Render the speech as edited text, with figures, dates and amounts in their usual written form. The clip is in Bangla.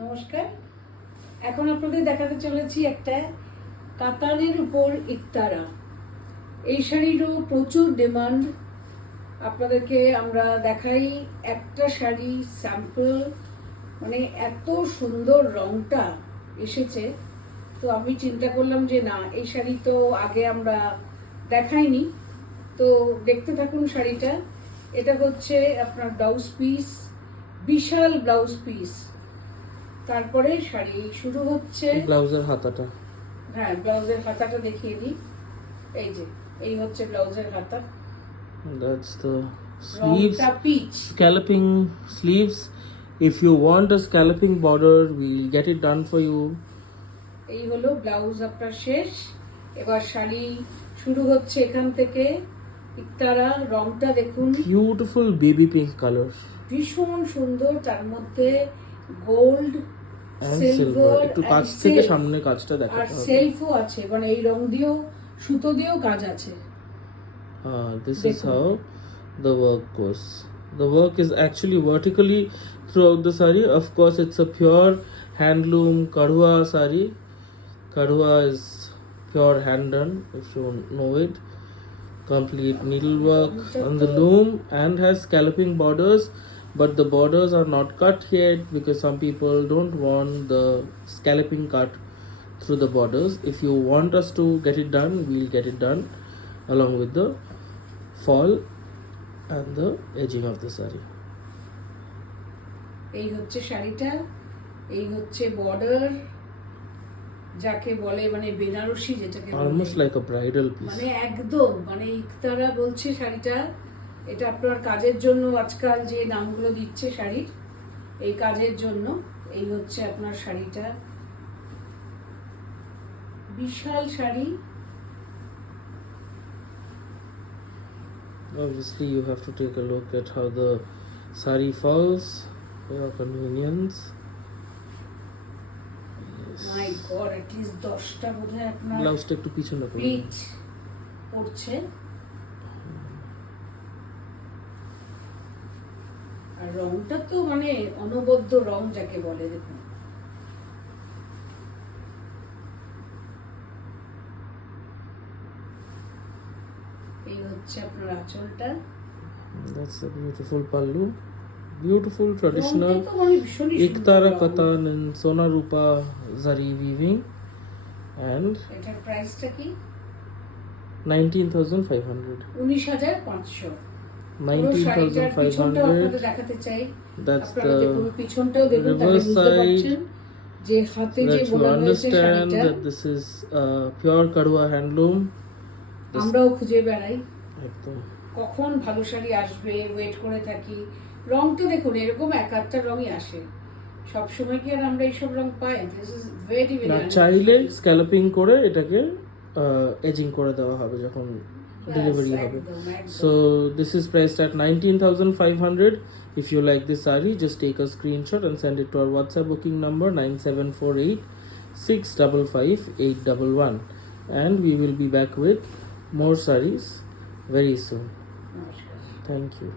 নমস্কার। এখন আপনাদের দেখাতে চলেছি একটা কাতানের উপর ইকতারা। এই শাড়িরও প্রচুর ডিমান্ড। আপনাদেরকে আমরা দেখাই একটা শাড়ি স্যাম্পল, মানে এত সুন্দর রংটা এসেছে। তো আমি চিন্তা করলাম যে না, এই শাড়ি তো আগে আমরা দেখাইনি, তো দেখতে থাকুন শাড়িটা। এটা হচ্ছে আপনার ব্লাউজ পিস, বিশাল ব্লাউজ পিস। তারপরে শাড়ি শুরু হচ্ছে। ব্লাউজের হাতাটা, হ্যাঁ, ব্লাউজের হাতাটা দেখিয়ে দিই। এই যে এই হচ্ছে ব্লাউজের হাতা। that's the sleeves, রংটা pitch. scalloping sleeves. If you want a scalloping border, we'll get it done for you. এই হলো ব্লাউজ আপনার শেষ। এবার শাড়ি শুরু হচ্ছে এখান থেকে। ইকতারা রংটা দেখুন, Beautiful baby pink color ভীষণ সুন্দর। তার মধ্যে গোল্ড, and silver. সিলভার, একটু কাছ থেকে সামনে কাজটা আর দেখাতে হবে। সেলফও আছে, মানে এই রং দিয়েও সুতো দিয়েও কাজ আছে। This is how the work goes. The work is actually vertically throughout the sari. Of course, it's a pure handloom Kadhua sari. Kadhua is pure hand done, if you know it. Complete needlework on the loom and has scalloping borders, but the borders are not cut yet because some people don't want the scalloping cut through the borders. If you want us to get it done, we'll get it done along with the fall and the edging of the sari. এই হচ্ছে শাড়িটা, এই হচ্ছে বর্ডার, যাকে বলে মানে বেনারসি, যেটাকে বলে। Almost like a bridal piece. মানে একদম মানে ইকতারা বলছে শাড়িটা। এটা আপনার কাজের জন্য আজকাল যে নামগুলো দিচ্ছে শাড়ির, এই কাজের জন্য। এই হচ্ছে আপনার শাড়িটা, বিশাল sari. Obviously, you have to take a look at how the sari falls for your convenience. My god, at least 10টা বোধহয় আপনার ব্লাউজটা একটু পিছনে করুন। পিচ পড়ছে। আর রংটা তো মানে অনবদ্য রং, যাকে বলে। দেখুন, এই হচ্ছে আপনার আঁচলটা। That's a beautiful pallu. Beautiful traditional রংটা তো মানে ভীষণই সুন্দর Iktara wrong. Katan and Sona Rupa Zari weaving, and এটার প্রাইসটা কি? 19,500. 19,500। শাড়িটার পিছনটাও 19,500. আপনাদের দেখাতে চাই। That's আপনারা দেখুন, the পিছনটাও দেখুন, তাহলে reverse বুঝতে side. পারছেন যে হাতে যে That you বোনা হয়েছে understand শাড়িটা। that this is pure Kadhua handloom. আমরাও খুঁজে বেড়াই একদম কখন ভালো শাড়ি আসবে, ওয়েট করে থাকি। রংটা দেখুন, এরকম এক আধটা রঙই আসে সব সময়। কি আর আমরা এইসব রং পাই? দিস ইজ ভেরি না, ভেরি চাইলে স্ক্যালপিং করে এটাকে এজিং করে দেওয়া হবে যখন ডেলিভারি হবে। So this is priced at 19,500. If you like this sari, just take a screenshot and send it to our WhatsApp booking number 9748 655 811, and we will be back with more saris very soon. নমস্কার। Thank you.